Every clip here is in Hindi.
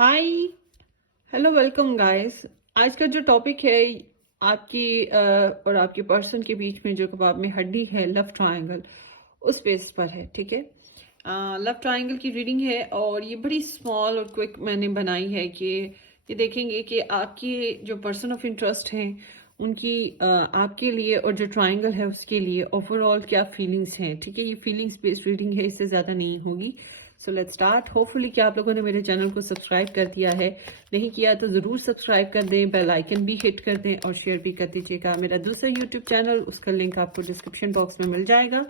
हाय। Hello, welcome guys. आज का जो टॉपिक है आपकी और आपके पर्सन के बीच में जो कबाब में हड्डी है, लव ट्रायंगल, उस बेस पर है। ठीक है। लव ट्रायंगल की रीडिंग है और ये बड़ी स्मॉल और क्विक मैंने बनाई है कि ये देखेंगे कि आपकी जो पर्सन ऑफ इंटरेस्ट हैं उनकी आपके लिए और जो ट्रायंगल है उसके लिए ओवरऑल क्या फीलिंग्स हैं। ठीक है, ये फीलिंग्स बेस्ड रीडिंग है, इससे ज़्यादा नहीं होगी। So let's start. होपफुली कि आप लोगों ने मेरे चैनल को सब्सक्राइब कर दिया है। नहीं किया तो ज़रूर सब्सक्राइब कर दें, बेल आइकन भी हिट कर दें और शेयर भी कर दीजिएगा। मेरा दूसरा यूट्यूब चैनल, उसका लिंक आपको डिस्क्रिप्शन बॉक्स में मिल जाएगा,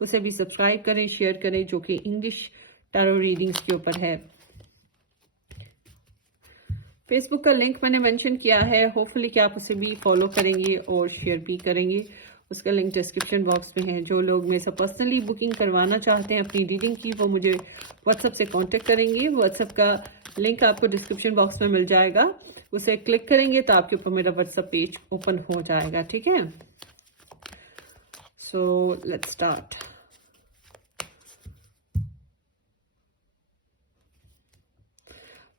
उसे भी सब्सक्राइब करें, शेयर करें, जो कि इंग्लिश टैरो रीडिंग्स के ऊपर है। फेसबुक का लिंक मैंने मेंशन किया है, होपफुली कि आप उसे भी फॉलो करेंगे और शेयर भी करेंगे। उसका लिंक डिस्क्रिप्शन बॉक्स में है। जो लोग मेरे से पर्सनली बुकिंग करवाना चाहते हैं अपनी रीडिंग की, वो मुझे व्हाट्सएप से कांटेक्ट करेंगे। व्हाट्सएप का लिंक आपको डिस्क्रिप्शन बॉक्स में मिल जाएगा, उसे क्लिक करेंगे तो आपके ऊपर मेरा व्हाट्सएप पेज ओपन हो जाएगा। ठीक है, so let's start.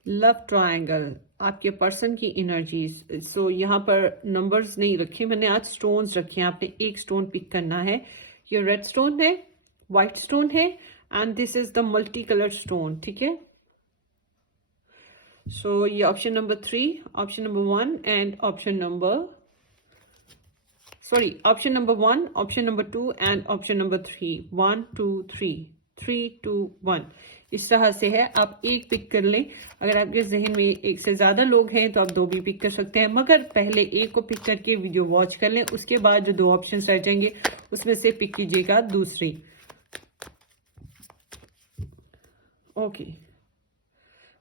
Love triangle, आपके पर्सन की एनर्जीज। सो यहाँ पर नंबर्स नहीं रखे मैंने, आज स्टोन्स रखे हैं। आपने एक स्टोन पिक करना है। ये रेड स्टोन है, व्हाइट स्टोन है, and this is the multi colour stone. ठीक है, सो ये option number 3, option number 1 and option number option number 1, option number 2 and option number 3। 1 2 3, 3 2 1, इस तरह से है। आप एक पिक कर लें। अगर आपके जहन में एक से ज्यादा लोग हैं तो आप दो भी पिक कर सकते हैं, मगर पहले एक को पिक करके वीडियो वॉच कर लें। उसके बाद जो दो ऑप्शंस रह जाएंगे उसमें से पिक कीजिएगा दूसरी। ओके।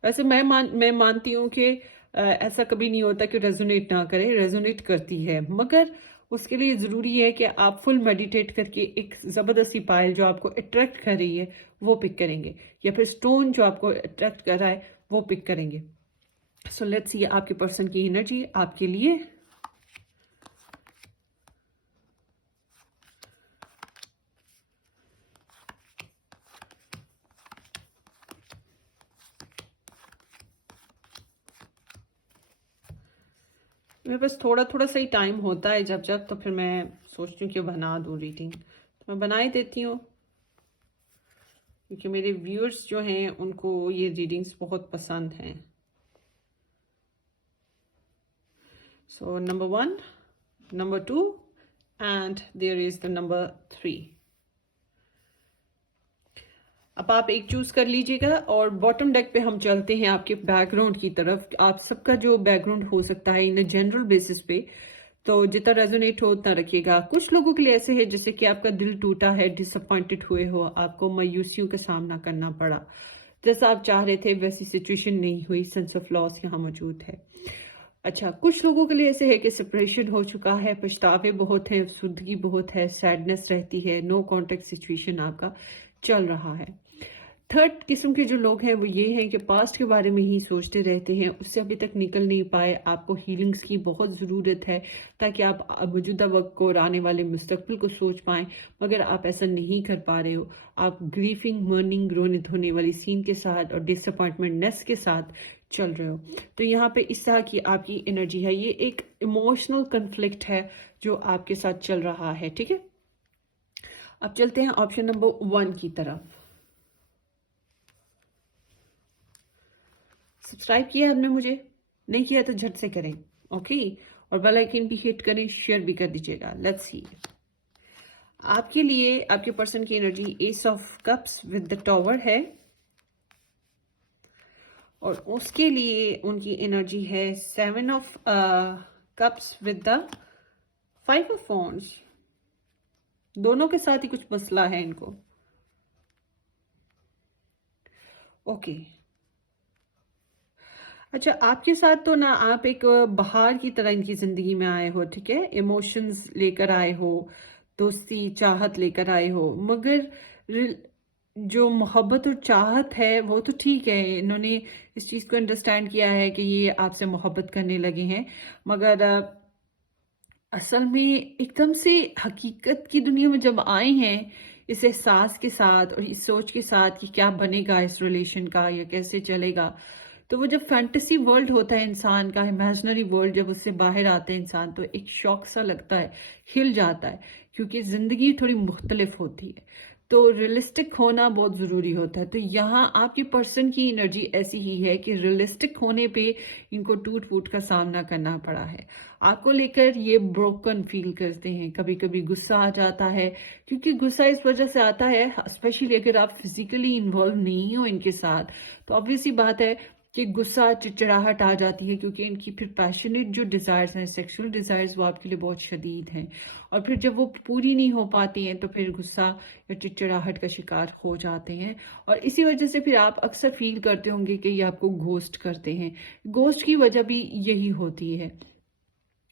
वैसे मैं मानती हूँ कि ऐसा कभी नहीं होता कि रेजोनेट ना करे, रेजोनेट करती है, मगर उसके लिए जरूरी है कि आप फुल मेडिटेट करके एक जबरदस्ती पायल जो आपको अट्रैक्ट कर रही है वो पिक करेंगे, या फिर स्टोन जो आपको अट्रैक्ट कर रहा है वो पिक करेंगे। सो लेट्स सी आपके पर्सन की एनर्जी आपके लिए। मेरे पास थोड़ा थोड़ा सा ही टाइम होता है जब जब, तो फिर मैं सोचती हूँ कि बना दूँ रीडिंग, तो मैं बना ही देती हूँ, क्योंकि मेरे व्यूअर्स जो हैं उनको ये रीडिंग्स बहुत पसंद हैं। So number 1, number 2 and there is the number 3। अब आप एक चूज कर लीजिएगा और बॉटम डेक पे हम चलते हैं आपके बैकग्राउंड की तरफ। आप सबका जो बैकग्राउंड हो सकता है इन जनरल बेसिस पे, तो जितना रेजोनेट हो उतना रखिएगा। कुछ लोगों के लिए ऐसे है जैसे कि आपका दिल टूटा है, डिसअपॉइंटेड हुए हो, आपको मायूसियों का सामना करना पड़ा, जैसा आप चाह रहे थे वैसी सिचुएशन नहीं हुई, सेंस ऑफ लॉस यहाँ मौजूद है। अच्छा, कुछ लोगों के लिए ऐसे है कि सेपरेशन हो चुका है, पछतावे बहुत है, अफसुर्दगी बहुत है, सैडनेस रहती है, नो कॉन्टेक्ट सिचुएशन आपका चल रहा है। थर्ड किस्म के जो लोग हैं वो ये हैं कि पास्ट के बारे में ही सोचते रहते हैं, उससे अभी तक निकल नहीं पाए। आपको हीलिंग्स की बहुत ज़रूरत है ताकि आप मौजूदा वक्त को और आने वाले मुस्तकबिल को सोच पाएं, मगर आप ऐसा नहीं कर पा रहे हो। आप ग्रीफिंग, मर्निंग, रोने धोने वाली सीन के साथ और डिसअपॉइंटमेंटनेस के साथ चल रहे हो। तो यहाँ पे इस तरह की आपकी एनर्जी है। ये एक इमोशनल कन्फ्लिक्ट है जो आपके साथ चल रहा है। ठीक है, अब चलते हैं ऑप्शन नंबर 1 की तरफ। सब्सक्राइब किया आपने मुझे? नहीं किया तो झट से करें, ओके। और बेल आइकन भी हिट करें, शेयर भी कर दीजिएगा। लेट्स सी आपके लिए आपके पर्सन की energy S of cups with the tower है, और उसके लिए उनकी एनर्जी है 7 of cups with the 5 of wands. दोनों के साथ ही कुछ मसला है इनको, ओके। अच्छा, आपके साथ तो ना आप एक बहार की तरह इनकी जिंदगी में आए हो। ठीक है, इमोशंस लेकर आए हो, दोस्ती चाहत लेकर आए हो, मगर जो मोहब्बत और चाहत है वो तो ठीक है, इन्होंने इस चीज़ को अंडरस्टैंड किया है कि ये आपसे मोहब्बत करने लगे हैं, मगर असल में एकदम से हकीकत की दुनिया में जब आए हैं, इस एहसास के साथ और इस सोच के साथ कि क्या बनेगा इस रिलेशन का या कैसे चलेगा, तो वो जब फैंटेसी वर्ल्ड होता है इंसान का, इमेजिनरी वर्ल्ड, जब उससे बाहर आता है इंसान तो एक शौक सा लगता है, हिल जाता है, क्योंकि जिंदगी थोड़ी मुख्तलिफ होती है। तो रियलिस्टिक होना बहुत ज़रूरी होता है। तो यहाँ आपकी पर्सन की एनर्जी ऐसी ही है कि रियलिस्टिक होने पे इनको टूट फूट का सामना करना पड़ा है। आपको लेकर ये ब्रोकन फील करते हैं, कभी कभी गुस्सा आ जाता है, क्योंकि गुस्सा इस वजह से आता है, स्पेशली अगर आप फिजिकली इन्वॉल्व नहीं हो इनके साथ, तो ऑब्वियस सी बात है कि गुस्सा, चिड़चिड़ाहट आ जाती है, क्योंकि इनकी फिर पैशनेट जो डिज़ायर्स हैं, सेक्सुअल डिज़ायर्स, वो आपके लिए बहुत शदीद हैं। और फिर जब वो पूरी नहीं हो पाती हैं तो फिर गुस्सा या चिड़चिड़ाहट का शिकार हो जाते हैं। और इसी वजह से फिर आप अक्सर फील करते होंगे कि ये आपको घोस्ट करते हैं। घोस्ट की वजह भी यही होती है,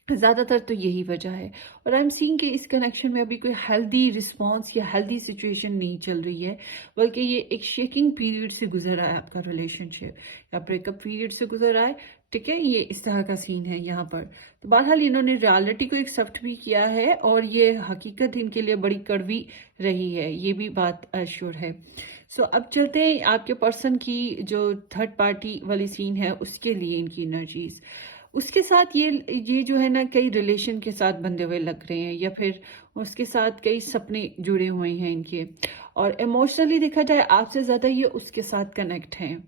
ज़्यादातर तो यही वजह है। और आई एम सीइंग कि इस कनेक्शन में अभी कोई हेल्दी रिस्पॉन्स या हेल्दी सिचुएशन नहीं चल रही है, बल्कि ये एक शेकिंग पीरियड से गुजर रहा है आपका रिलेशनशिप, या ब्रेकअप पीरियड से गुजर रहा है। ठीक है, ये इस तरह का सीन है यहाँ पर। तो बहरहाल इन्होंने रियलिटी को एक्सेप्ट भी किया है, और ये हकीकत इनके लिए बड़ी कड़वी रही है, ये भी बात श्योर है। सो अब चलते हैं आपके पर्सन की जो थर्ड पार्टी वाली सीन है उसके लिए इनकी एनर्जीज। उसके साथ ये जो है ना, कई रिलेशन के साथ बंधे हुए लग रहे हैं, या फिर उसके साथ कई सपने जुड़े हुए हैं इनके। और इमोशनली देखा जाए आपसे ज्यादा ये उसके साथ कनेक्ट हैं।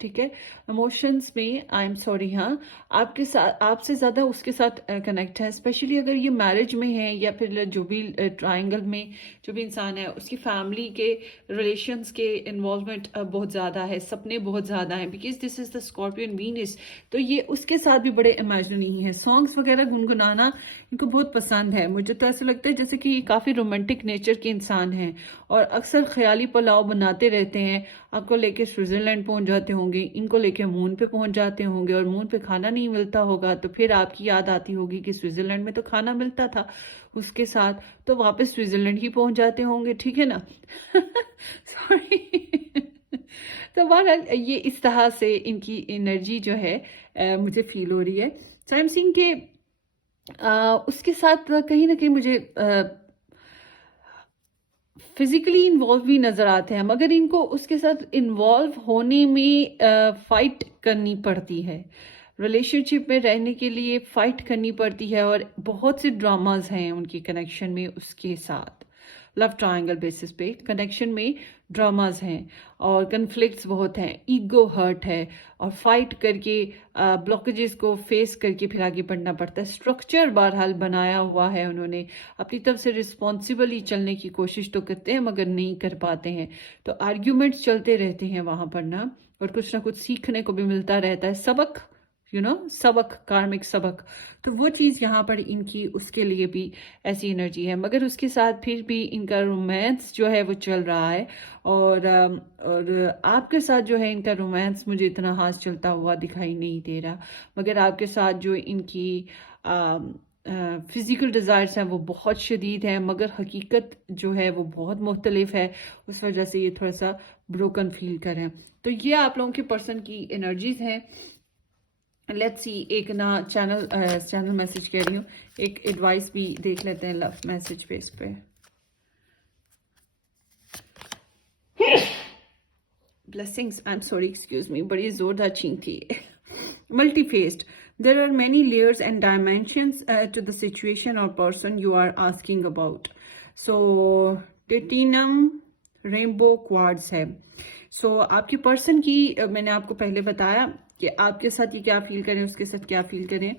ठीक है, इमोशंस में आई एम सॉरी, हाँ, आपके साथ, आपसे ज्यादा उसके साथ कनेक्ट है, स्पेशली अगर ये मैरिज में है, या फिर जो भी ट्रायंगल में जो भी इंसान है उसकी फैमिली के रिलेशंस के इन्वॉल्वमेंट बहुत ज्यादा है, सपने बहुत ज्यादा है, because this is the scorpion Venus. तो ये उसके साथ भी बड़े इमेजिनरी है, सॉन्ग्स वगैरह गुनगुनाना इनको बहुत पसंद है। मुझे तो ऐसा लगता है जैसे कि ये काफी रोमांटिक नेचर के इंसान हैं, और अक्सर ख्याली पुलाव बनाते रहते हैं। आपको लेके स्विट्जरलैंड पहुंच जाते होंगे, इनको लेके मून पे पहुंच जाते होंगे, और मून पे खाना नहीं मिलता होगा तो फिर आपकी याद आती होगी कि स्विट्जरलैंड में तो खाना मिलता था उसके साथ, तो वापस स्विट्जरलैंड ही पहुंच जाते होंगे। ठीक है ना? सॉरी। तो बहरहाल ये इस तरह से इनकी एनर्जी जो है मुझे फील हो रही है। सो आई एम सीइंग के उसके साथ कहीं ना कहीं मुझे फिजिकली इन्वॉल्व भी नजर आते हैं, मगर इनको उसके साथ इन्वॉल्व होने में फाइट करनी पड़ती है, रिलेशनशिप में रहने के लिए फाइट करनी पड़ती है। और बहुत से ड्रामाज हैं उनकी कनेक्शन में उसके साथ, लव ट्रायंगल बेसिस पे कनेक्शन में ड्रामाज हैं, और कन्फ्लिक्ट्स बहुत हैं, ईगो हर्ट है, और फाइट करके ब्लॉकेजेस को फेस करके फिर आगे बढ़ना पड़ता है। स्ट्रक्चर बहरहाल बनाया हुआ है उन्होंने, अपनी तरफ से रिस्पॉन्सिबली चलने की कोशिश तो करते हैं मगर नहीं कर पाते हैं। तो आर्ग्यूमेंट्स चलते रहते हैं वहां पर ना कुछ सीखने को भी मिलता रहता है, सबक, सबक, कार्मिक सबक। तो वो चीज़ यहाँ पर इनकी उसके लिए भी ऐसी एनर्जी है, मगर उसके साथ फिर भी इनका रोमांस जो है वो चल रहा है। और आपके साथ जो है इनका रोमांस मुझे इतना हाथ चलता हुआ दिखाई नहीं दे रहा, मगर आपके साथ जो इनकी फिजिकल डिज़ायर्स हैं वो बहुत शदीद हैं, मगर हकीकत जो है वो बहुत मुख्तलिफ है, उस वजह से ये थोड़ा सा ब्रोकन फील करें। तो ये आप लोगों के पर्सन की एनर्जीज हैं। लेट्स सी, एक ना चैनल मैसेज कह रही हूँ, एक एडवाइस भी देख लेते हैं लव मैसेज पे, इस पे। Blessings, I am sorry, excuse me, बड़ी जोरदार छींक थी। मल्टीफेस्ड, there are many layers and dimensions to the situation or person you are asking about. So platinum rainbow quartz है। सो आपकी पर्सन की मैंने आपको पहले बताया कि आपके साथ ये क्या फील करें, उसके साथ क्या फील करें।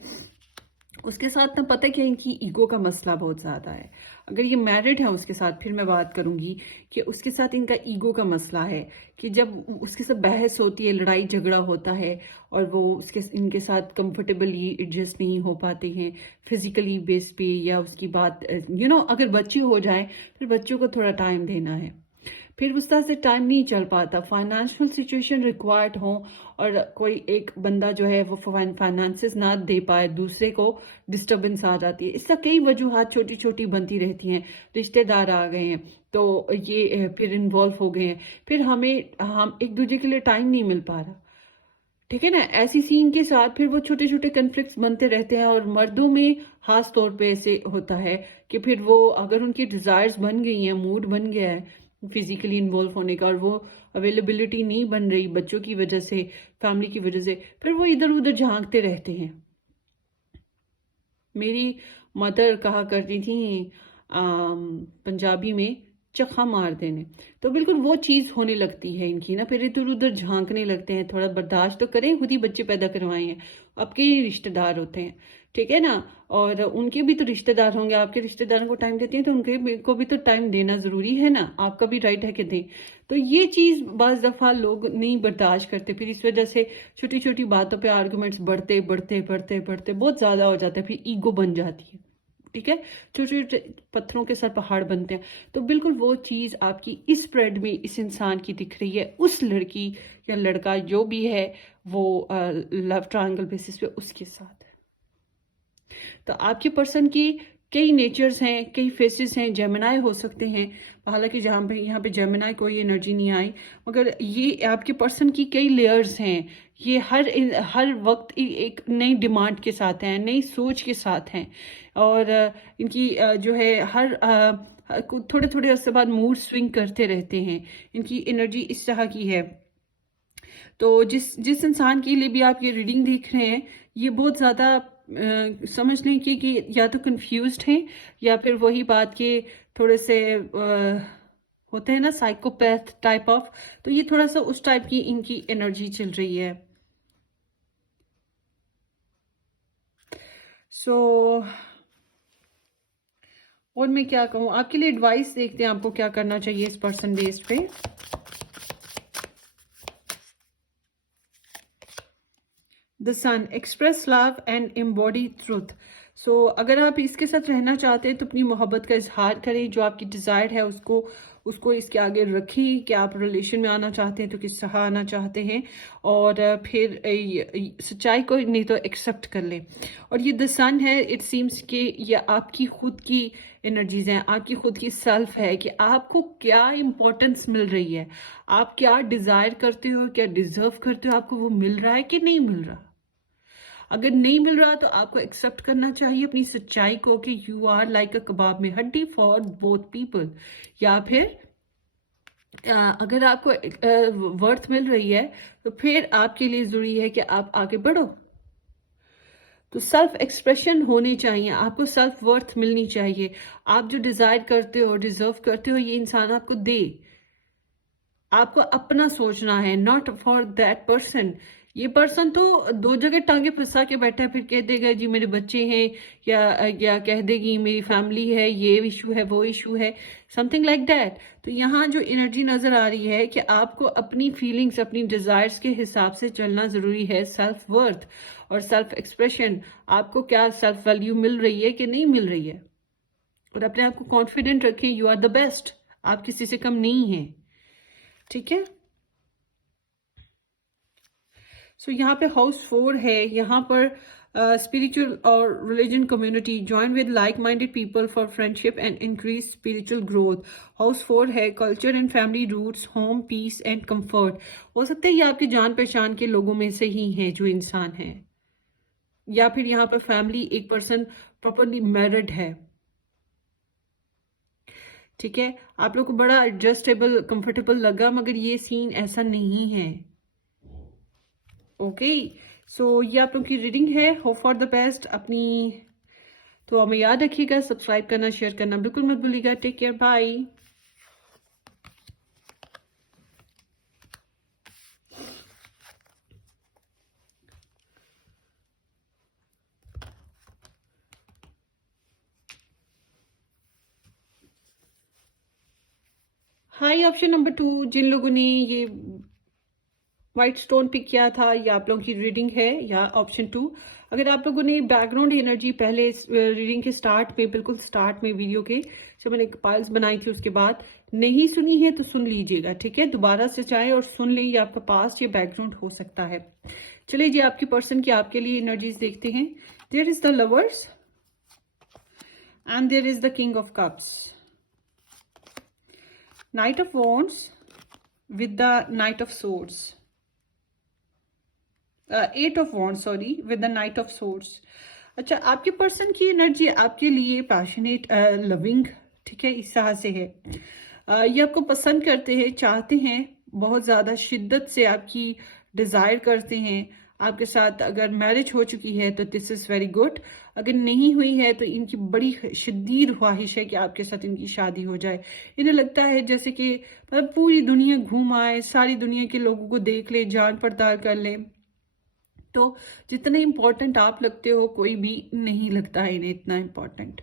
उसके साथ ना पता क्या, इनकी ईगो का मसला बहुत ज़्यादा है। अगर ये मैरिड है उसके साथ, फिर मैं बात करूंगी कि उसके साथ इनका ईगो का मसला है, कि जब उसके साथ बहस होती है, लड़ाई झगड़ा होता है, और वो इनके साथ कंफर्टेबली एडजस्ट नहीं हो पाते हैं फिजिकली बेस पे, या उसकी बात अगर बच्चे हो जाए फिर बच्चों को थोड़ा टाइम देना है, फिर उस तरह से टाइम नहीं चल पाता, फाइनेंशियल सिचुएशन रिक्वायर्ड हो, और कोई एक बंदा जो है वो फाइनेंसेस ना दे पाए, दूसरे को डिस्टर्बेंस आ जाती है। इसका कई वजूहात छोटी छोटी बनती रहती हैं, रिश्तेदार आ गए हैं तो ये फिर इन्वॉल्व हो गए हैं, फिर हम एक दूसरे के लिए टाइम नहीं मिल पा रहा। ठीक है ना, ऐसी सीन के साथ फिर वो छोटे छोटे कन्फ्लिक्ट्स बनते रहते हैं। और मर्दों में खास तौर पे ऐसे होता है कि फिर वो अगर उनकी डिजायर्स बन गई हैं, मूड बन गया है, फिजिकली इन्वॉल्व होने का, और वो अवेलेबिलिटी नहीं बन रही बच्चों की वजह से, फैमिली की वजह से, फिर वो इधर उधर झांकते रहते हैं। मेरी मदर कहा करती थी पंजाबी में, चखा मार देने। तो बिल्कुल वो चीज़ होने लगती है इनकी ना, फिर इधर उधर झांकने लगते हैं। थोड़ा बर्दाश्त तो करें, खुद ही बच्चे पैदा करवाए हैं, आपके ही रिश्तेदार होते हैं, ठीक है ना। और उनके भी तो रिश्तेदार होंगे, आपके रिश्तेदारों को टाइम देती हैं तो उनके को भी तो टाइम देना ज़रूरी है ना, आपका भी राइट है कि दें। तो ये चीज़ बाज़ दफ़ा लोग नहीं बर्दाश्त करते, फिर इस वजह से छोटी छोटी बातों पे आर्गुमेंट्स बढ़ते बढ़ते बढ़ते बढ़ते बहुत ज़्यादा हो जाता है, फिर ईगो बन जाती है, ठीक है। छोटे छोटे पत्थरों के साथ पहाड़ बनते हैं। तो बिल्कुल वो चीज़ आपकी इस स्प्रेड में इस इंसान की दिख रही है, उस लड़की या लड़का जो भी है वो लव ट्रायंगल बेसिस पे उसके साथ। तो आपके पर्सन की कई नेचर्स हैं, कई फेसेस हैं, जेमिनाई हो सकते हैं। हालांकि जहाँ पे यहाँ पे जेमिनाई कोई एनर्जी नहीं आई, मगर ये आपके पर्सन की कई लेयर्स हैं। ये हर वक्त एक नई डिमांड के साथ हैं, नई सोच के साथ हैं, और इनकी जो है हर थोड़े थोड़े अर्से बाद मूड स्विंग करते रहते हैं। इनकी एनर्जी इस तरह की है। तो जिस जिस इंसान के लिए भी आप ये रीडिंग देख रहे हैं, ये बहुत ज़्यादा समझ लें कि या तो कंफ्यूज्ड हैं, या फिर वही बात के थोड़े से होते हैं ना साइकोपैथ टाइप ऑफ, तो ये थोड़ा सा उस टाइप की इनकी एनर्जी चल रही है। सो और मैं क्या कहूँ, आपके लिए एडवाइस देखते हैं आपको क्या करना चाहिए इस पर्सन बेस्ड पे। The sun, express love and embody truth. So अगर आप इसके साथ रहना चाहते हैं तो अपनी मोहब्बत का इजहार करें, जो आपकी डिज़ायर है उसको उसको इसके आगे रखें कि आप रिलेशन में आना चाहते हैं तो किस तरह आना चाहते हैं, और फिर सच्चाई को नहीं तो एक्सेप्ट कर लें। और ये द सन है, इट सीम्स कि ये आपकी खुद की एनर्जीज हैं, आपकी खुद की सेल्फ है कि आपको क्या इंपॉर्टेंस मिल रही है, आप क्या डिज़ायर करते हो, क्या डिजर्व करते हो, आपको वो मिल रहा है कि नहीं मिल रहा। अगर नहीं मिल रहा तो आपको एक्सेप्ट करना चाहिए अपनी सच्चाई को कि यू आर लाइक अ कबाब में हड्डी फॉर बोथ पीपल। या फिर अगर आपको वर्थ मिल रही है तो फिर आपके लिए जरूरी है कि आप आगे बढ़ो। तो सेल्फ एक्सप्रेशन होनी चाहिए, आपको सेल्फ वर्थ मिलनी चाहिए। आप जो डिजायर करते हो, डिजर्व करते हो, ये इंसान आपको दे। आपको अपना सोचना है, नॉट फॉर दैट पर्सन। ये पर्सन तो दो जगह टांगे फंसा के बैठा है, फिर कह देगा जी मेरे बच्चे हैं, या कह देगी मेरी फैमिली है, ये इशू है, वो इशू है, समथिंग लाइक दैट। तो यहाँ जो एनर्जी नजर आ रही है कि आपको अपनी फीलिंग्स, अपनी डिजायर्स के हिसाब से चलना जरूरी है। सेल्फ वर्थ और सेल्फ एक्सप्रेशन, आपको क्या सेल्फ वैल्यू मिल रही है कि नहीं मिल रही है, और अपने आप को कॉन्फिडेंट रखें, यू आर द बेस्ट, आप किसी से कम नहीं हैं, ठीक है। सो यहाँ पे हाउस 4 है, यहाँ पर स्पिरिचुअल और religion community, join with like minded people for friendship and increase spiritual growth. House 4 है culture and family roots, home, peace and comfort. हो सकता है ये आपकी जान पहचान के लोगों में से ही हैं जो इंसान है, या फिर यहाँ पर फैमिली एक पर्सन प्रॉपरली मैरिड है, ठीक है। आप लोग को बड़ा एडजस्टेबल कंफर्टेबल लगा, मगर ये सीन ऐसा नहीं है, ओके। सो ये आप लोग की रीडिंग है, होप फॉर द बेस्ट। अपनी तो हमें याद रखिएगा, सब्सक्राइब करना, शेयर करना बिल्कुल मत भूलिएगा। Take care, bye. Hi option number 2, जिन लोगों ने ये व्हाइट स्टोन पिक किया था, ये आप लोगों की रीडिंग है, या ऑप्शन 2। अगर आप लोगों ने बैकग्राउंड एनर्जी पहले रीडिंग के स्टार्ट में, बिल्कुल स्टार्ट में वीडियो के जब मैंने पाइल्स बनाई थी उसके बाद नहीं सुनी है तो सुन लीजिएगा, ठीक है। दोबारा से चाहे और सुन लें, ये आपका पास्ट ये बैकग्राउंड हो सकता है। चलिए जी, आपकी पर्सन की आपके लिए एनर्जीज देखते हैं। There is the lovers and there is the king of cups, knight of wands with the knight of swords, 8 of wand, sorry, with the knight of swords. अच्छा, आपके पर्सन की एनर्जी आपके लिए पैशनेट, लविंग, ठीक है, इस तरह से है। ये आपको पसंद करते हैं, चाहते हैं, बहुत ज़्यादा शिद्दत से आपकी डिज़ायर करते हैं। आपके साथ अगर मैरिज हो चुकी है तो दिस इज़ वेरी गुड। अगर नहीं हुई है तो इनकी बड़ी शदीद ख्वाहिश है कि आपके साथ इनकी शादी हो जाए। इन्हें लगता है जैसे कि मतलब पूरी दुनिया घूम आए, सारी दुनिया के लोगों को देख ले, जान पड़ताल कर ले। तो जितने इम्पोर्टेंट आप लगते हो कोई भी नहीं लगता है इन्हें इतना इम्पोर्टेंट,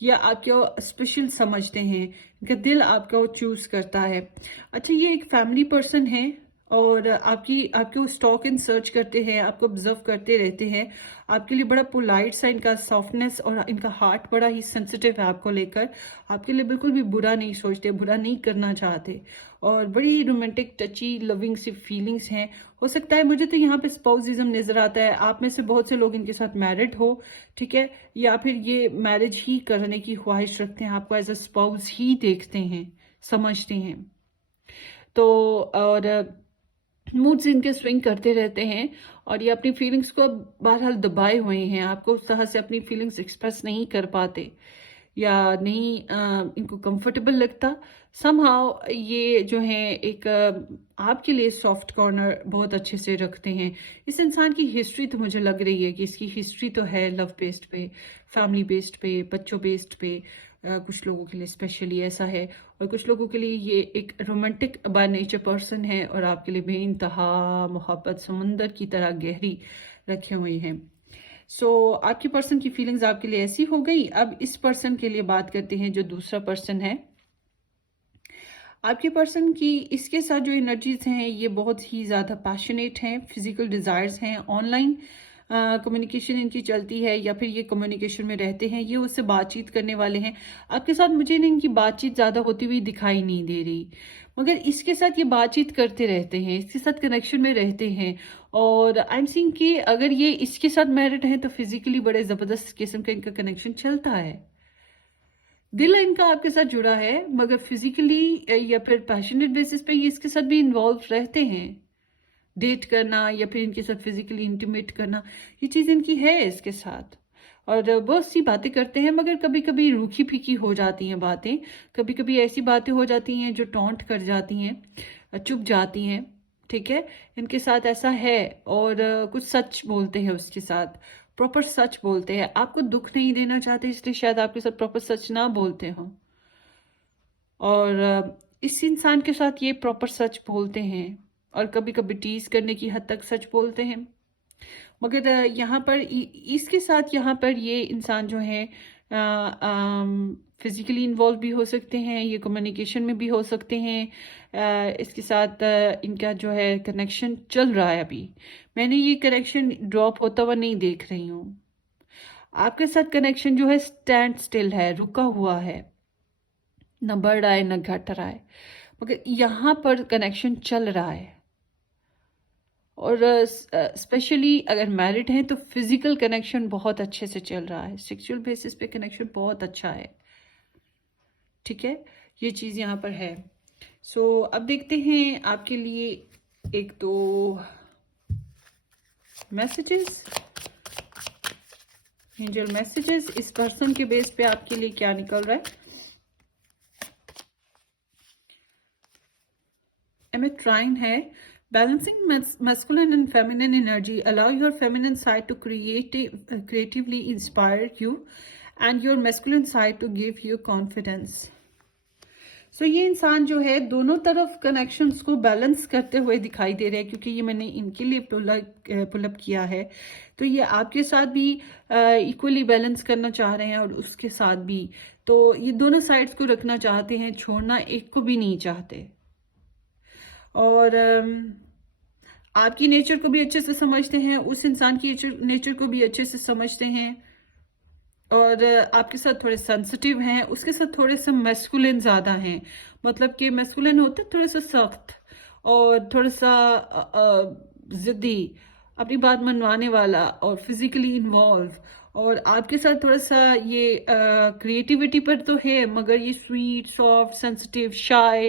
या आपको स्पेशल समझते हैं, इनका दिल आपका वो चूज करता है। अच्छा, ये एक फैमिली पर्सन है और आपको स्टॉक इन सर्च करते हैं, आपको ऑब्जर्व करते रहते हैं। आपके लिए बड़ा पोलाइट सा इनका सॉफ्टनेस और इनका हार्ट बड़ा ही सेंसिटिव है आपको लेकर। आपके लिए बिल्कुल भी बुरा नहीं सोचते, बुरा नहीं करना चाहते, और बड़ी रोमांटिक टची लविंग सी फीलिंग्स हैं। हो सकता है, मुझे तो यहाँ पे स्पाउसिज्म नजर आता है, आप में से बहुत से लोग इनके साथ मैरिड हो, ठीक है, या फिर ये मैरिज ही करने की ख्वाहिश रखते हैं, आपको एज अ स्पाउस ही देखते हैं, समझते हैं। तो और मूड्स इनके स्विंग करते रहते हैं, और ये अपनी फीलिंग्स को बहरहाल दबाए हुए हैं, आपको उस तरह से अपनी फीलिंग्स एक्सप्रेस नहीं कर पाते, या नहीं इनको कंफर्टेबल लगता। समहाउ ये जो है एक आपके लिए सॉफ्ट कॉर्नर बहुत अच्छे से रखते हैं। इस इंसान की हिस्ट्री तो मुझे लग रही है कि इसकी हिस्ट्री तो है लव बेस्ड पे, फैमिली बेस्ड पे, बच्चों बेस्ड पे। कुछ लोगों के लिए स्पेशली ऐसा है, और कुछ लोगों के लिए ये एक रोमांटिक बाय नेचर पर्सन है, और आपके लिए बेइंतहा मोहब्बत समुंदर की तरह गहरी रखे हुए हैं। आपकी पर्सन की फीलिंग्स आपके लिए ऐसी हो गई। अब इस पर्सन के लिए बात करते हैं जो दूसरा पर्सन है। आपके पर्सन की इसके साथ जो एनर्जीज हैं ये बहुत ही ज़्यादा पैशनेट हैं, फिजिकल डिज़ायर्स हैं, ऑनलाइन कम्युनिकेशन इनकी चलती है, या फिर ये कम्युनिकेशन में रहते हैं, ये उससे बातचीत करने वाले हैं। आपके साथ मुझे ना इनकी बातचीत ज़्यादा होती हुई दिखाई नहीं दे रही, मगर इसके साथ ये बातचीत करते रहते हैं, इसके साथ कनेक्शन में रहते हैं। और आई एम सीइंग कि अगर ये इसके साथ मैरिड हैं तो फिजिकली बड़े ज़बरदस्त किस्म का इनका कनेक्शन चलता है। दिल इनका आपके साथ जुड़ा है, मगर फिजिकली या फिर पैशनेट बेसिस पे ये इसके साथ भी इन्वॉल्व रहते हैं। डेट करना या फिर इनके साथ फिजिकली इंटीमेट करना, ये चीज़ इनकी है इसके साथ। और बहुत सी बातें करते हैं, मगर कभी कभी रूखी फीकी हो जाती हैं बातें। कभी कभी ऐसी बातें हो जाती हैं जो टॉन्ट कर जाती हैं, चुप जाती हैं, ठीक है, इनके साथ ऐसा है। और कुछ सच बोलते हैं उसके साथ, प्रॉपर सच बोलते हैं, आपको दुख नहीं देना चाहते इसलिए शायद आपके साथ प्रॉपर सच ना बोलते हो। और इस इंसान के साथ ये प्रॉपर सच बोलते हैं, और कभी कभी टीज करने की हद तक सच बोलते हैं। मगर यहाँ पर इसके साथ यहाँ पर ये इंसान जो है फिजिकली इन्वॉल्व भी हो सकते हैं, ये कम्युनिकेशन में भी हो सकते हैं। इसके साथ इनका जो है कनेक्शन चल रहा है अभी। मैंने ये कनेक्शन ड्रॉप होता हुआ नहीं देख रही हूँ। आपके साथ कनेक्शन जो है स्टैंड स्टिल है, रुका हुआ है, न बढ़ रहा है न घट रहा है, मगर यहाँ पर कनेक्शन चल रहा है। और स्पेशली अगर मैरिड हैं तो फिजिकल कनेक्शन बहुत अच्छे से चल रहा है, सेक्सुअल बेसिस पे कनेक्शन बहुत अच्छा है, ठीक है, ये चीज़ यहाँ पर है। अब देखते हैं आपके लिए एक दो मैसेजेस, एंजल मैसेजेस, इस पर्सन के बेस पे आपके लिए क्या निकल रहा है। एमिट ट्राइन है, balancing masculine and feminine energy, allow your feminine side to creatively inspire you and your masculine side to give you confidence. ये इंसान जो है दोनों तरफ कनेक्शंस को बैलेंस करते हुए दिखाई दे रहे हैं, क्योंकि ये मैंने इनके लिए पुलअप किया है। तो ये आपके साथ भी इक्वली बैलेंस करना चाह रहे हैं, और उसके साथ भी। तो ये दोनों साइड्स को रखना चाहते हैं, छोड़ना एक को भी नहीं चाहते। और आपकी नेचर को भी अच्छे से समझते हैं, उस इंसान की नेचर को भी अच्छे से समझते हैं, और आपके साथ थोड़े सेंसिटिव हैं, उसके साथ थोड़े से मैस्कुलिन ज़्यादा हैं। मतलब कि मैस्कुलिन होते थोड़ा सा सख्त, और थोड़ा सा ज़िद्दी, अपनी बात मनवाने वाला, और फिजिकली इन्वॉल्व। और आपके साथ थोड़ा सा ये क्रिएटिविटी पर तो है, मगर ये स्वीट, सॉफ्ट, सेंसिटिव, शाय,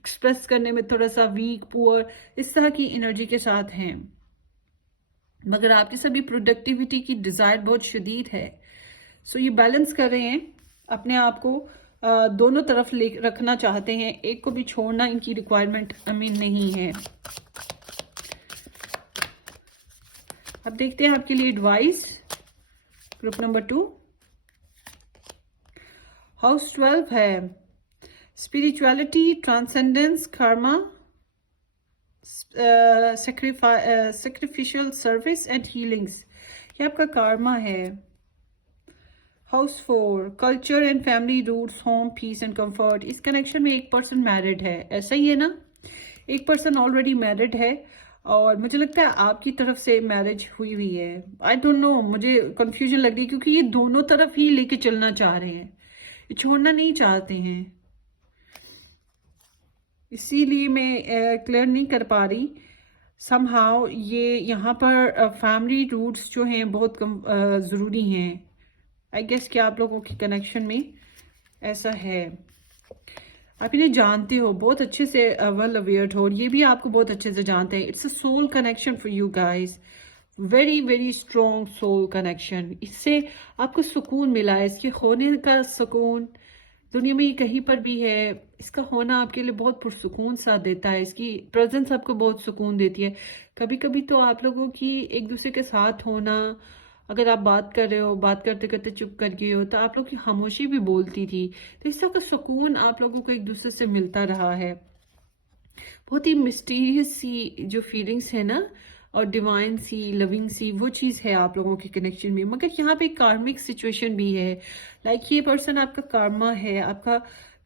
एक्सप्रेस करने में थोड़ा सा वीक, पुअर, इस तरह की एनर्जी के साथ हैं। मगर आपकी सभी प्रोडक्टिविटी की डिज़ायर बहुत शदीद है। ये बैलेंस कर रहे हैं अपने आप को, दोनों तरफ ले रखना चाहते हैं, एक को भी छोड़ना इनकी रिक्वायरमेंट नहीं है। अब देखते हैं आपके लिए एडवाइस ग्रुप नंबर 2। हाउस 12 है spirituality, transcendence, karma, sacrificial service and healings. ये आपका कर्मा है। House 4 culture and family roots, home, peace and comfort. इस कनेक्शन में एक पर्सन मैरिड है, ऐसा ही है ना? एक पर्सन ऑलरेडी मैरिड है और मुझे लगता है आपकी तरफ से मैरिज हुई हुई है। आई डोंट नो, मुझे कंफ्यूजन लग रही है क्योंकि ये दोनों तरफ ही लेके चलना चाह रहे हैं, ये छोड़ना नहीं चाहते हैं, इसीलिए मैं क्लियर नहीं कर पा रही। समहाउ ये यहाँ पर फैमिली रूट्स जो हैं बहुत ज़रूरी हैं। आई गेस कि आप लोगों के कनेक्शन में ऐसा है, आप इन्हें जानते हो बहुत अच्छे से, वेल अवेयर हो, और ये भी आपको बहुत अच्छे से जानते हैं। It's a soul connection for you guys, very very strong soul connection. इससे आपको सुकून मिला है, इसके होने का सुकून दुनिया में ये कहीं पर भी है, इसका होना आपके लिए बहुत पुरसुकून सा देता है, इसकी प्रेजेंस आपको बहुत सुकून देती है। कभी कभी तो आप लोगों की एक दूसरे के साथ होना, अगर आप बात कर रहे हो, बात करते करते चुप कर गए हो, तो आप लोग की खामोशी भी बोलती थी, तो इस तरह का सुकून आप लोगों को एक दूसरे से मिलता रहा है। बहुत ही मिस्टीरियस सी जो फीलिंग्स है ना, और डिवाइन सी, लविंग सी, वो चीज़ है आप लोगों के कनेक्शन में। मगर यहाँ पे कार्मिक सिचुएशन भी है, लाइक ये पर्सन आपका कार्मा है, आपका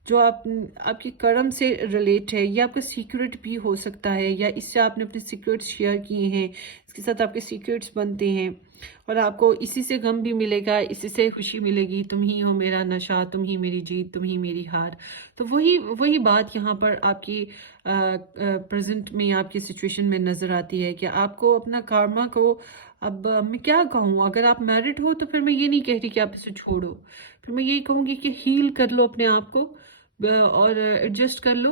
जो आपके कर्म से रिलेट है, ये आपका सीक्रेट भी हो सकता है, या इससे आपने अपने सीक्रेट्स शेयर किए हैं, इसके साथ आपके सीक्रेट्स बनते हैं, और आपको इसी से गम भी मिलेगा, इसी से खुशी मिलेगी। तुम ही हो मेरा नशा, तुम ही मेरी जीत, तुम ही मेरी हार। तो वही वही बात यहाँ पर आपकी प्रेजेंट में, आपकी सिचुएशन में नजर आती है कि आपको अपना कर्मा को, अब मैं क्या कहूँ, अगर आप मैरिड हो तो फिर मैं ये नहीं कह रही कि आप इसे छोड़ो, फिर मैं यही कहूँगी कि हील कर लो अपने आप को और एडजस्ट कर लो।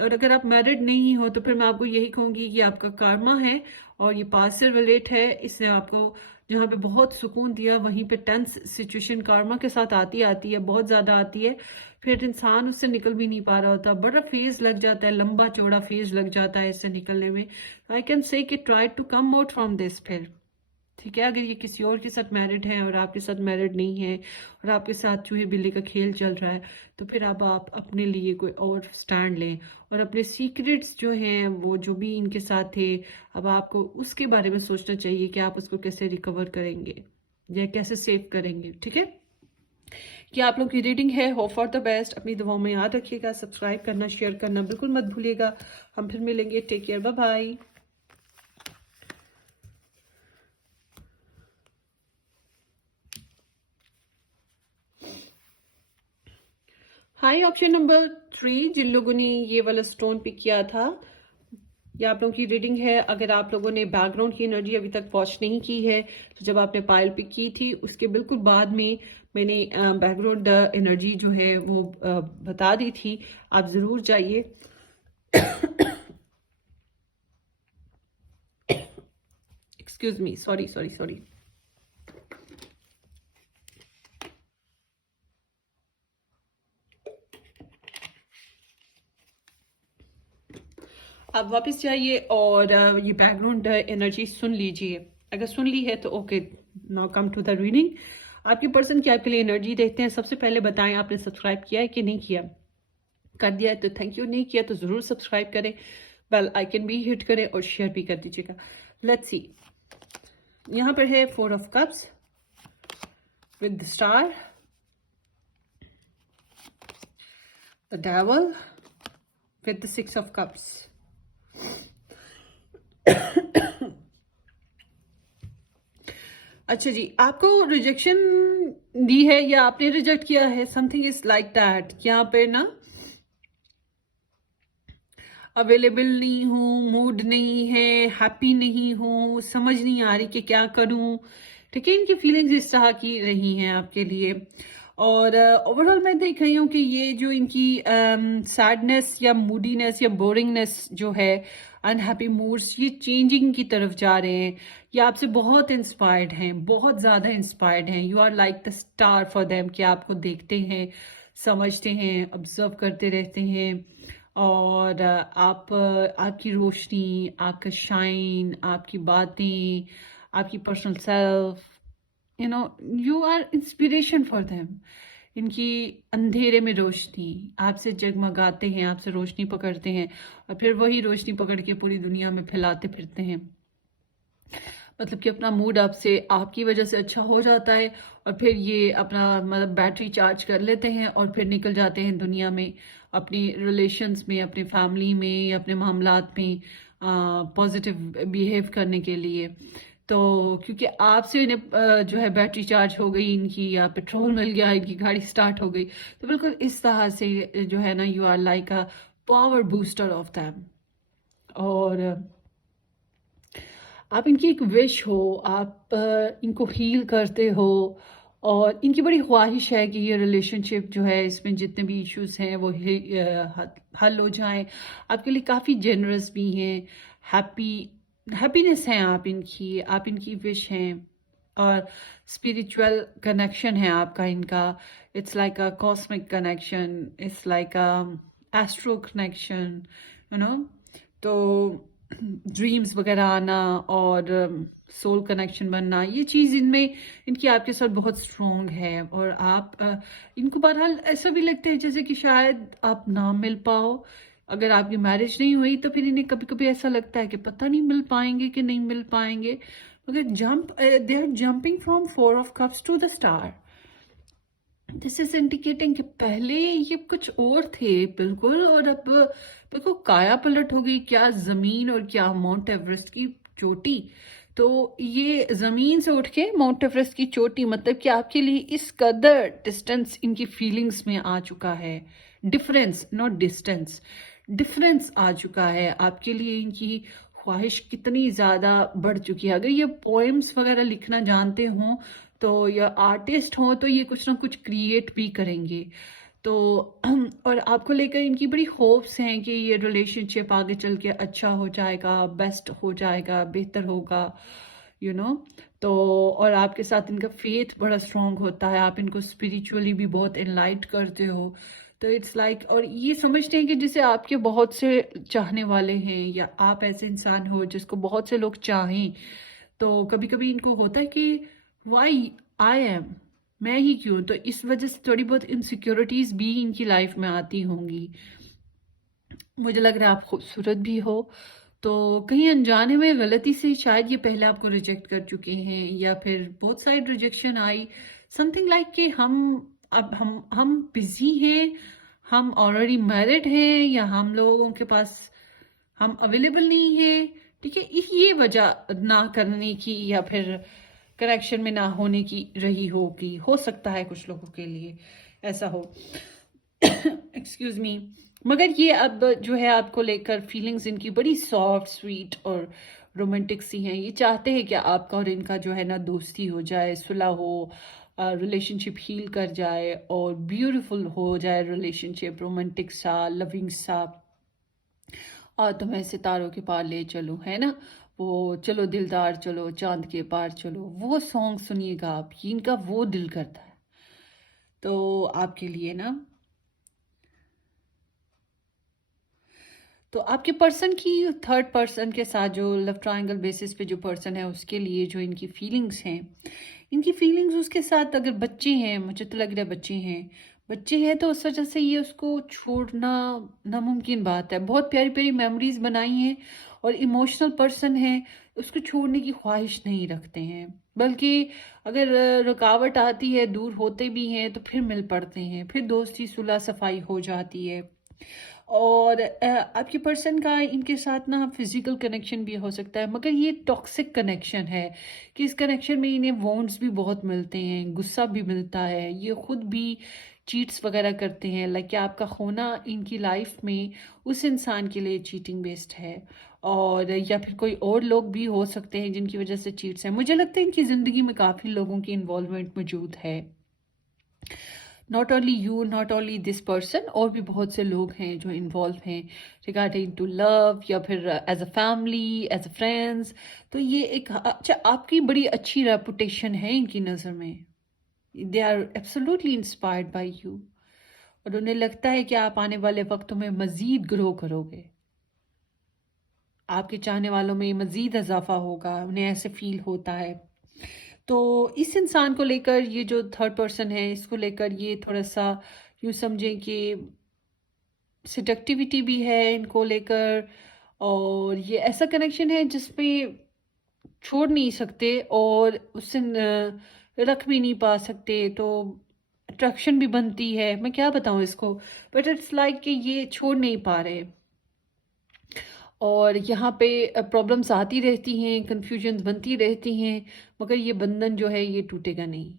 और अगर आप मैरिड नहीं हो तो फिर मैं आपको यही कहूँगी कि आपका कर्मा है और ये पास्ट से रिलेट है, इसने आपको जहाँ पे बहुत सुकून दिया वहीं पे टेंस सिचुएशन कर्मा के साथ आती है, बहुत ज़्यादा आती है, फिर इंसान उससे निकल भी नहीं पा रहा होता, बड़ा फेज लग जाता है, लंबा चौड़ा फेज लग जाता है इससे निकलने में। आई कैन से कि try to come out from this. फिर ठीक है, अगर ये किसी और के साथ मैरिड है और आपके साथ मैरिड नहीं है और आपके साथ चूहे बिल्ली का खेल चल रहा है, तो फिर अब आप अपने लिए कोई और स्टैंड लें और अपने सीक्रेट्स जो हैं, वो जो भी इनके साथ थे, अब आपको उसके बारे में सोचना चाहिए कि आप उसको कैसे रिकवर करेंगे या कैसे सेव करेंगे। ठीक है, कि आप लोग की रीडिंग है, होप फॉर द बेस्ट। अपनी दुआओं में याद रखिएगा, सब्सक्राइब करना, शेयर करना बिल्कुल मत भूलिएगा। हम फिर मिलेंगे, take care, bye bye. Hi option number 3, जिन लोगों ने ये वाला स्टोन पिक किया था, ये आप लोगों की रीडिंग है। अगर आप लोगों ने बैकग्राउंड की एनर्जी अभी तक वॉच नहीं की है, तो जब आपने पायल पिक की थी उसके बिल्कुल बाद में मैंने बैकग्राउंड एनर्जी जो है वो बता दी थी, आप ज़रूर जाइए। Excuse me, sorry sorry sorry. आप वापस जाइए और ये बैकग्राउंड एनर्जी सुन लीजिए। अगर सुन ली है तो okay, now come to the reading. आपके पर्सन की आपके लिए एनर्जी देखते हैं। सबसे पहले बताएं आपने सब्सक्राइब किया है कि नहीं किया। कर दिया है तो थैंक यू, नहीं किया तो ज़रूर सब्सक्राइब करें, बेल आइकन भी हिट करें और शेयर भी कर दीजिएगा। लेट्स सी, यहाँ पर है 4 of cups with the star, the devil with the 6 of cups. अच्छा जी, आपको रिजेक्शन दी है या आपने रिजेक्ट किया है, समथिंग इज लाइक दैट। यहाँ पे ना अवेलेबल नहीं हूँ, मूड नहीं है, हैप्पी नहीं हूँ, समझ नहीं आ रही कि क्या करूँ। ठीक है, इनकी फीलिंग्स इस तरह की रही हैं आपके लिए। और ओवरऑल मैं देख रही हूँ कि ये जो इनकी सैडनेस या मूडीनेस या बोरिंगनेस जो है, अनहैप्पी मूड्स, ये चेंजिंग की तरफ जा रहे हैं। ये आपसे बहुत इंस्पायर्ड हैं, बहुत ज़्यादा इंस्पायर्ड हैं। You are like the star for them, कि आपको देखते हैं समझते हैं, ऑब्जर्व करते रहते हैं और आपकी रोशनी, आपका शाइन, आपकी बातें, आपकी personal self, you know, you are inspiration for them. इनकी अंधेरे में रोशनी आपसे जगमगाते हैं, आपसे रोशनी पकड़ते हैं और फिर वही रोशनी पकड़ के पूरी दुनिया में फैलाते फिरते हैं। मतलब कि अपना मूड आपसे आपकी वजह से अच्छा हो जाता है और फिर ये अपना मतलब बैटरी चार्ज कर लेते हैं और फिर निकल जाते हैं दुनिया में, अपनी रिलेशंस में, अपनी फैमिली में या अपने मामलात में पॉजिटिव बिहेव करने के लिए। तो क्योंकि आपसे इन्हें जो है बैटरी चार्ज हो गई इनकी या पेट्रोल मिल गया, इनकी गाड़ी स्टार्ट हो गई, तो बिल्कुल इस तरह से जो है ना, you are like a power booster of them. और आप इनकी एक विश हो, आप इनको हील करते हो और इनकी बड़ी ख्वाहिश है कि ये रिलेशनशिप जो है इसमें जितने भी इश्यूज हैं वो हल हो जाएं। आपके लिए काफ़ी जेनरस भी हैं, हैप्पी हैप्पीनेस हैं आप इनकी विश हैं और स्पिरिचुअल कनेक्शन है आपका इनका। It's like a cosmic connection, it's like a astro connection, you know. तो ड्रीम्स वगैरह आना और सोल कनेक्शन बनना, ये चीज़ इनमें इनकी आपके साथ बहुत स्ट्रॉन्ग है। और आप इनको बहरहाल ऐसा भी लगता है जैसे कि शायद आप ना मिल पाओ। अगर आपकी मैरिज नहीं हुई तो फिर इन्हें कभी कभी ऐसा लगता है कि पता नहीं मिल पाएंगे कि नहीं मिल पाएंगे, मगर they are jumping from 4 of Cups to the star. This is indicating कि पहले ये कुछ और थे बिल्कुल, और अब बिल्कुल काया पलट हो गई। क्या जमीन और क्या माउंट एवरेस्ट की चोटी। तो ये जमीन से उठ के माउंट एवरेस्ट की चोटी, मतलब कि आपके लिए इस कदर डिस्टेंस इनकी फीलिंग्स में आ चुका है। डिफरेंस, नॉट डिस्टेंस, डिफरेंस आ चुका है आपके लिए। इनकी ख्वाहिश कितनी ज्यादा बढ़ चुकी है। अगर ये पोएम्स वगैरह लिखना जानते हों तो, या आर्टिस्ट हो तो ये कुछ ना कुछ क्रिएट भी करेंगे। तो और आपको लेकर इनकी बड़ी होप्स हैं कि ये रिलेशनशिप आगे चल के अच्छा हो जाएगा, बेस्ट हो जाएगा, बेहतर होगा, यू नो। तो और आपके साथ इनका फेथ बड़ा स्ट्रांग होता है, आप इनको स्पिरिचुअली भी बहुत एनलाइट करते हो। तो इट्स लाइक और ये समझते हैं कि जैसे आपके बहुत से चाहने वाले हैं या आप ऐसे इंसान हो जिसको बहुत से लोग चाहें। तो कभी कभी इनको होता है कि वाई आई एम, मैं ही क्यों। तो इस वजह से थोड़ी बहुत इनसिक्योरिटीज भी इनकी लाइफ में आती होंगी। मुझे लग रहा है आप खूबसूरत भी हो, तो कहीं अनजाने में गलती से शायद ये पहले आपको रिजेक्ट कर चुके हैं या फिर बहुत साइड रिजेक्शन आई। समथिंग लाइक कि अब हम बिजी हैं, हम ऑलरेडी मैरिड हैं, या हम लोगों के पास हम अवेलेबल नहीं है। ठीक है, ये वजह ना करने की या फिर कनेक्शन में ना होने की रही होगी। हो सकता है कुछ लोगों के लिए ऐसा हो। Excuse me. मगर ये अब जो है आपको लेकर फीलिंग्स इनकी बड़ी सॉफ्ट, स्वीट और रोमांटिक सी हैं। ये चाहते हैं कि आपका और इनका जो है ना दोस्ती हो जाए, सुलह हो, रिलेशनशिप हील कर जाए और ब्यूटीफुल हो जाए रिलेशनशिप, रोमांटिक सा, लविंग सा। और तुम्हें सितारों के पार ले चलूं, है ना, वो चलो दिलदार चलो चांद के पार चलो, वो सॉन्ग सुनिएगा आप, ये इनका वो दिल करता है। तो आपके लिए ना, तो आपके पर्सन की थर्ड पर्सन के साथ जो लव ट्रायंगल बेसिस पे जो पर्सन है उसके लिए जो इनकी फीलिंग्स हैं, इनकी फीलिंग्स उसके साथ अगर बच्चे हैं, मुझे तो लग रहा है बच्चे हैं तो उस वजह से ये उसको छोड़ना नामुमकिन बात है। बहुत प्यारी प्यारी मेमोरीज बनाई हैं और इमोशनल पर्सन है, उसको छोड़ने की ख्वाहिश नहीं रखते हैं। बल्कि अगर रुकावट आती है, दूर होते भी हैं तो फिर मिल पड़ते हैं, फिर दोस्ती सुलह सफाई हो जाती है। और आपके पर्सन का इनके साथ ना फिजिकल कनेक्शन भी हो सकता है, मगर ये टॉक्सिक कनेक्शन है कि इस कनेक्शन में इन्हें वॉन्ट्स भी बहुत मिलते हैं, गुस्सा भी मिलता है, ये खुद भी चीट्स वगैरह करते हैं। लाइक कि आपका होना इनकी लाइफ में उस इंसान के लिए चीटिंग बेस्ड है, और या फिर कोई और लोग भी हो सकते हैं जिनकी वजह से चीट्स हैं। मुझे लगता है इनकी ज़िंदगी में काफ़ी लोगों की इन्वॉल्वमेंट मौजूद है, not only you, not only this person, और भी बहुत से लोग हैं जो इन्वॉल्व हैं रिगार्डिंग टू लव या फिर as a family, as a friends. तो ये एक अच्छा, आपकी बड़ी अच्छी रेपुटेशन है इनकी नज़र में, they are absolutely inspired by you. और उन्हें लगता है कि आप आने वाले वक्तों में मज़ीद ग्रो करोगे, आपके चाहने वालों में मज़ीद इजाफा होगा, उन्हें ऐसे फील होता है। तो इस इंसान को लेकर, ये जो थर्ड पर्सन है, इसको लेकर ये थोड़ा सा यूँ समझें कि सेडक्टिविटी भी है इनको लेकर, और ये ऐसा कनेक्शन है जिसमें छोड़ नहीं सकते और उससे रख भी नहीं पा सकते, तो अट्रैक्शन भी बनती है, मैं क्या बताऊं इसको, बट इट्स लाइक कि ये छोड़ नहीं पा रहे, और यहाँ पे प्रॉब्लम्स आती रहती हैं, कन्फ्यूजन्स बनती रहती हैं, मगर ये बंधन जो है ये टूटेगा नहीं।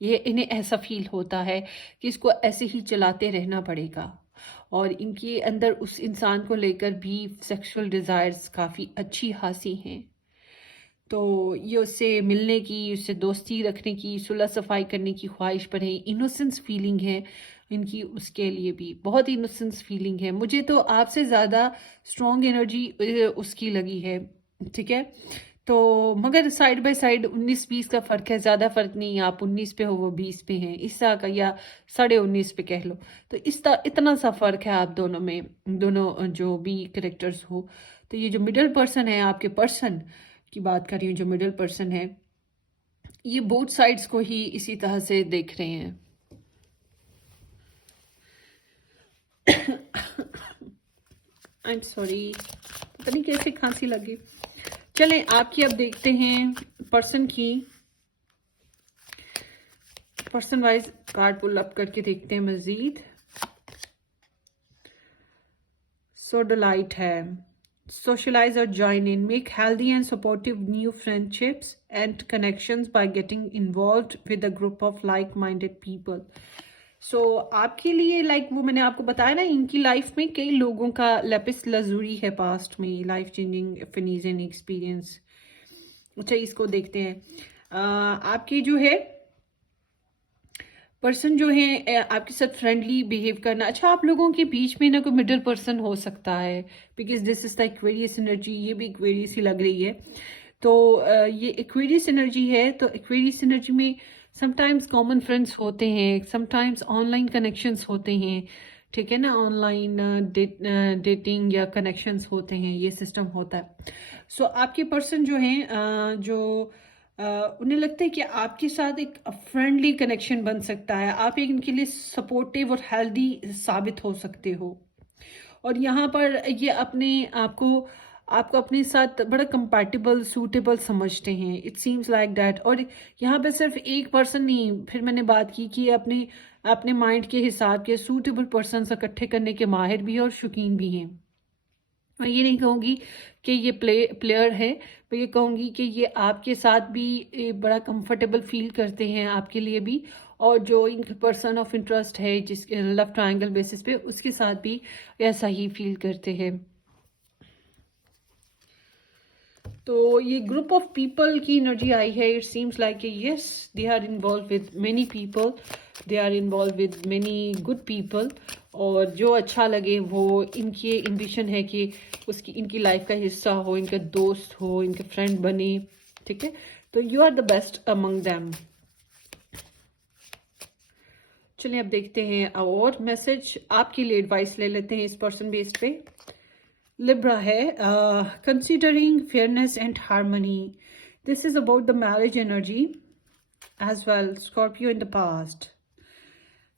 ये इन्हें ऐसा फील होता है कि इसको ऐसे ही चलाते रहना पड़ेगा, और इनके अंदर उस इंसान को लेकर भी सेक्सुअल डिज़ायर्स काफ़ी अच्छी खासी हैं। तो ये उससे मिलने की, उससे दोस्ती रखने की, सुलह सफाई करने की ख्वाहिश पर है, इनोसेंस फीलिंग है इनकी, उसके लिए भी बहुत इनोसेंस फीलिंग है। मुझे तो आपसे ज़्यादा स्ट्रॉन्ग एनर्जी उसकी लगी है, ठीक है। तो मगर साइड बाय साइड 19-20 का फ़र्क है, ज़्यादा फ़र्क नहीं है, आप 19 पे हो वो 20 पे हैं, इस तरह का, या 19.5 पे कह लो। तो इतना सा फ़र्क है आप दोनों में, दोनों जो भी करेक्टर्स हो। तो ये जो मिडिल पर्सन है, आपके पर्सन की बात कर रही हूँ, जो मिडिल पर्सन है, ये बोथ साइड्स को ही इसी तरह से देख रहे हैं। आई एम सॉरी, पता नहीं कैसे खांसी लगी। चलें आपकी अब देखते हैं पर्सन की, person wise card pull up करके देखते हैं मजीद। सो डिलाइट है, socialize or join in, make healthy and supportive new friendships and connections by getting involved with a group of like-minded people. So आपके लिए वो मैंने आपको बताया ना, इनकी लाइफ में कई लोगों का लैपिस लजूरी है पास्ट में, लाइफ चेंजिंग फिनीजन एक्सपीरियंस। अच्छा इसको देखते हैं। आपकी जो है पर्सन जो है आपके साथ फ्रेंडली बिहेव करना। अच्छा, आप लोगों के बीच में ना कोई मिडिल पर्सन हो सकता है, because this is the Aquarius energy, ये भी एक्वेरियस ही लग रही है। तो ये एक्वेरियस एनर्जी है, तो एक्वेरियस एनर्जी में समटाइम्स कॉमन फ्रेंड्स होते हैं, समटाइम्स ऑनलाइन कनेक्शंस होते हैं, ठीक है ना, ऑनलाइन डेटिंग या कनेक्शंस होते हैं, ये सिस्टम होता है। सो आपके पर्सन जो हैं जो उन्हें लगता है कि आपके साथ एक फ्रेंडली कनेक्शन बन सकता है, आप एक इनके लिए सपोर्टिव और हेल्दी साबित हो सकते हो, और यहाँ पर ये अपने आपको अपने साथ बड़ा कंपैटिबल सूटेबल समझते हैं, इट सीम्स लाइक दैट। और यहाँ पे सिर्फ एक पर्सन नहीं, फिर मैंने बात की कि अपने अपने माइंड के हिसाब के सूटेबल पर्सन इकट्ठे करने के माहिर भी हैं और शौकीन भी हैं। मैं ये नहीं कहूँगी कि ये प्लेयर है, मैं ये कहूँगी कि ये आपके साथ भी बड़ा कंफर्टेबल फील करते हैं, आपके लिए भी, और जो इनका पर्सन ऑफ इंटरेस्ट है जिस लव ट्रायंगल बेसिस पे, उसके साथ भी ऐसा ही फील करते हैं। तो ये ग्रुप ऑफ पीपल की एनर्जी आई है, it seems like yes they are involve with many people, they are involve with many good people, और जो अच्छा लगे वो इनकी एम्बिशन है कि उसकी इनकी लाइफ का हिस्सा हो, इनका दोस्त हो, इनके फ्रेंड बने, ठीक है। तो you are the best among them. चलिए अब देखते हैं और मैसेज आपके लिए, एडवाइस ले लेते हैं इस पर्सन बेस्ड पे। लिब्रा है, considering fairness and harmony, this is about the marriage energy as well, Scorpio in the past.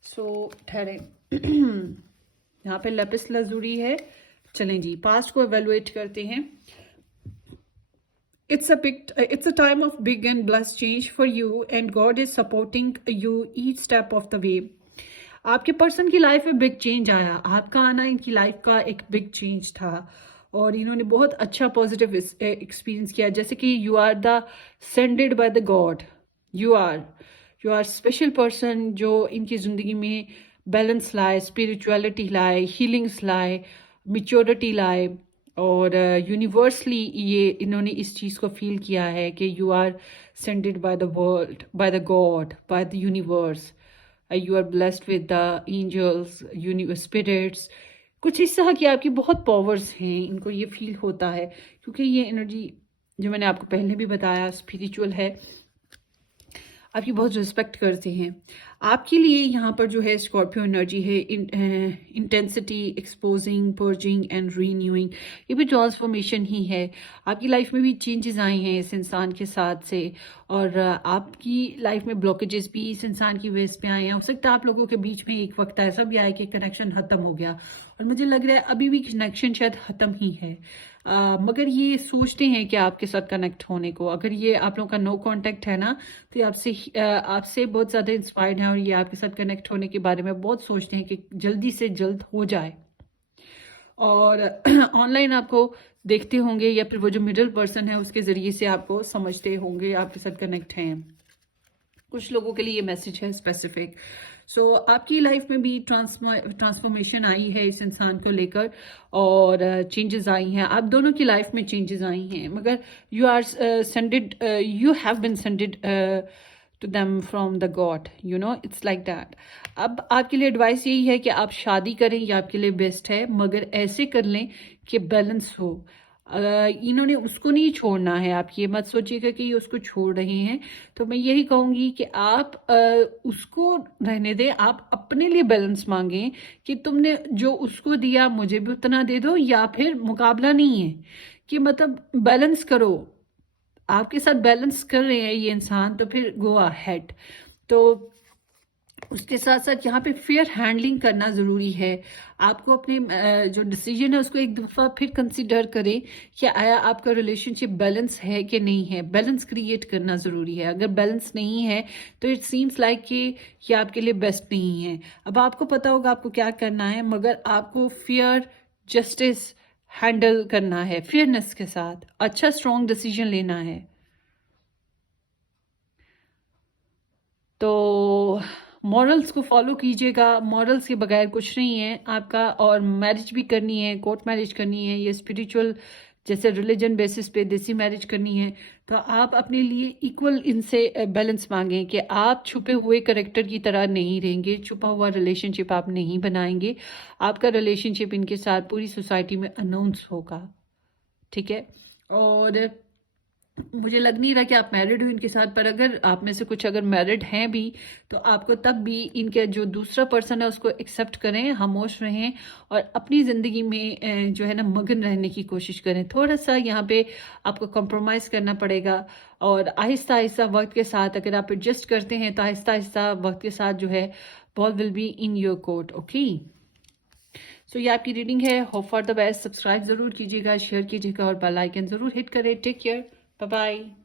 So ठहरे, यहाँ पे लेपिस लजूरी है। चलें जी पास्ट को एवेलुएट करते हैं। It's a time of big and blessed change for you, and God is supporting you each step of the way. आपके पर्सन की लाइफ में बिग चेंज आया, आपका आना इनकी लाइफ का एक बिग चेंज था, और इन्होंने बहुत अच्छा पॉजिटिव एक्सपीरियंस किया, जैसे कि you are the sended by the god, you are special person जो इनकी ज़िंदगी में बैलेंस लाए, स्पिरिचुअलिटी लाए, हीलिंग्स लाए, मिच्योरिटी लाए, और यूनिवर्सली ये इन्होंने इस चीज़ को फील किया है कि you are sended by the world, by the god, by the universe, you are blessed with the angels, spirits, कुछ इस तरह की आपकी बहुत पावर्स हैं, इनको ये फील होता है, क्योंकि ये एनर्जी जो मैंने आपको पहले भी बताया स्पिरिचुअल है। आपकी बहुत रिस्पेक्ट करते हैं। आपके लिए यहाँ पर जो है स्कॉर्पियो एनर्जी है, इंटेंसिटी, एक्सपोजिंग, पर्जिंग एंड रीन्यूइंग, ये भी ट्रांसफॉर्मेशन ही है। आपकी लाइफ में भी चेंजेस आए हैं इस इंसान के साथ से, और आपकी लाइफ में ब्लॉकेजेस भी इस इंसान की वजह से आए हैं। हो सकता है आप लोगों के बीच में एक वक्त ऐसा भी आया कि कनेक्शन ख़त्म हो गया, और मुझे लग रहा है अभी भी कनेक्शन शायद ख़त्म ही है। मगर ये सोचते हैं कि आपके साथ कनेक्ट होने को। अगर ये आप लोगों का नो कांटेक्ट है ना, तो ये आपसे बहुत ज़्यादा इंस्पायर्ड हैं, और ये आपके साथ कनेक्ट होने के बारे में बहुत सोचते हैं कि जल्दी से जल्द हो जाए। और ऑनलाइन आपको देखते होंगे, या फिर वो जो मिडिल पर्सन है उसके ज़रिए से आपको समझते होंगे, आपके साथ कनेक्ट हैं। कुछ लोगों के लिए ये मैसेज है स्पेसिफिक। सो आपकी लाइफ में भी ट्रांसफॉर्मेशन आई है इस इंसान को लेकर, और चेंजेस आई हैं। आप दोनों की लाइफ में चेंजेस आई हैं, मगर you are sended, you have been sended to them from the god, you know, it's like that. अब आपके लिए एडवाइस यही है कि आप शादी करें, ये आपके लिए बेस्ट है, मगर ऐसे कर लें कि बैलेंस हो। इन्होंने उसको नहीं छोड़ना है, आप ये मत सोचिएगा कि ये उसको छोड़ रहे हैं। तो मैं यही कहूँगी कि आप उसको रहने दें, आप अपने लिए बैलेंस मांगें कि तुमने जो उसको दिया मुझे भी उतना दे दो, या फिर मुकाबला नहीं है कि मतलब बैलेंस करो। आपके साथ बैलेंस कर रहे हैं ये इंसान, तो फिर गो अहेड। तो उसके साथ साथ यहाँ पे फेयर हैंडलिंग करना ज़रूरी है। आपको अपने जो डिसीजन है उसको एक दफ़ा फिर कंसिडर करें कि आया आपका रिलेशनशिप बैलेंस है कि नहीं है। बैलेंस क्रिएट करना ज़रूरी है। अगर बैलेंस नहीं है तो इट सीम्स लाइक कि ये आपके लिए बेस्ट नहीं है। अब आपको पता होगा आपको क्या करना है, मगर आपको फेयर जस्टिस हैंडल करना है, फेयरनेस के साथ अच्छा स्ट्रॉन्ग डिसीजन लेना है। तो मॉरल्स को फॉलो कीजिएगा, मॉरल्स के बगैर कुछ नहीं है आपका। और मैरिज भी करनी है, कोर्ट मैरिज करनी है, ये स्पिरिचुअल जैसे रिलीजन बेसिस पे देसी मैरिज करनी है, तो आप अपने लिए इक्वल इनसे बैलेंस मांगें कि आप छुपे हुए करेक्टर की तरह नहीं रहेंगे, छुपा हुआ रिलेशनशिप आप नहीं बनाएंगे। आपका रिलेशनशिप इनके साथ पूरी सोसाइटी में अनाउंस होगा, ठीक है। और मुझे लग नहीं रहा कि आप मैरिड हो इनके साथ, पर अगर आप में से कुछ अगर मैरिड हैं भी, तो आपको तब भी इनके जो दूसरा पर्सन है उसको एक्सेप्ट करें, खामोश रहें, और अपनी ज़िंदगी में जो है ना मगन रहने की कोशिश करें। थोड़ा सा यहाँ पे आपको कॉम्प्रोमाइज़ करना पड़ेगा, और आहिस्ता आहिस्ता वक्त के साथ अगर आप एडजस्ट करते हैं तो आहिस्ता आहिस्ता वक्त के साथ जो है ball will be in your court. Okay, so ये आपकी रीडिंग है। Hope for the best. Subscribe ज़रूर कीजिएगा, शेयर कीजिएगा, और बेल आइकन ज़रूर हिट करें। Take care, bye bye.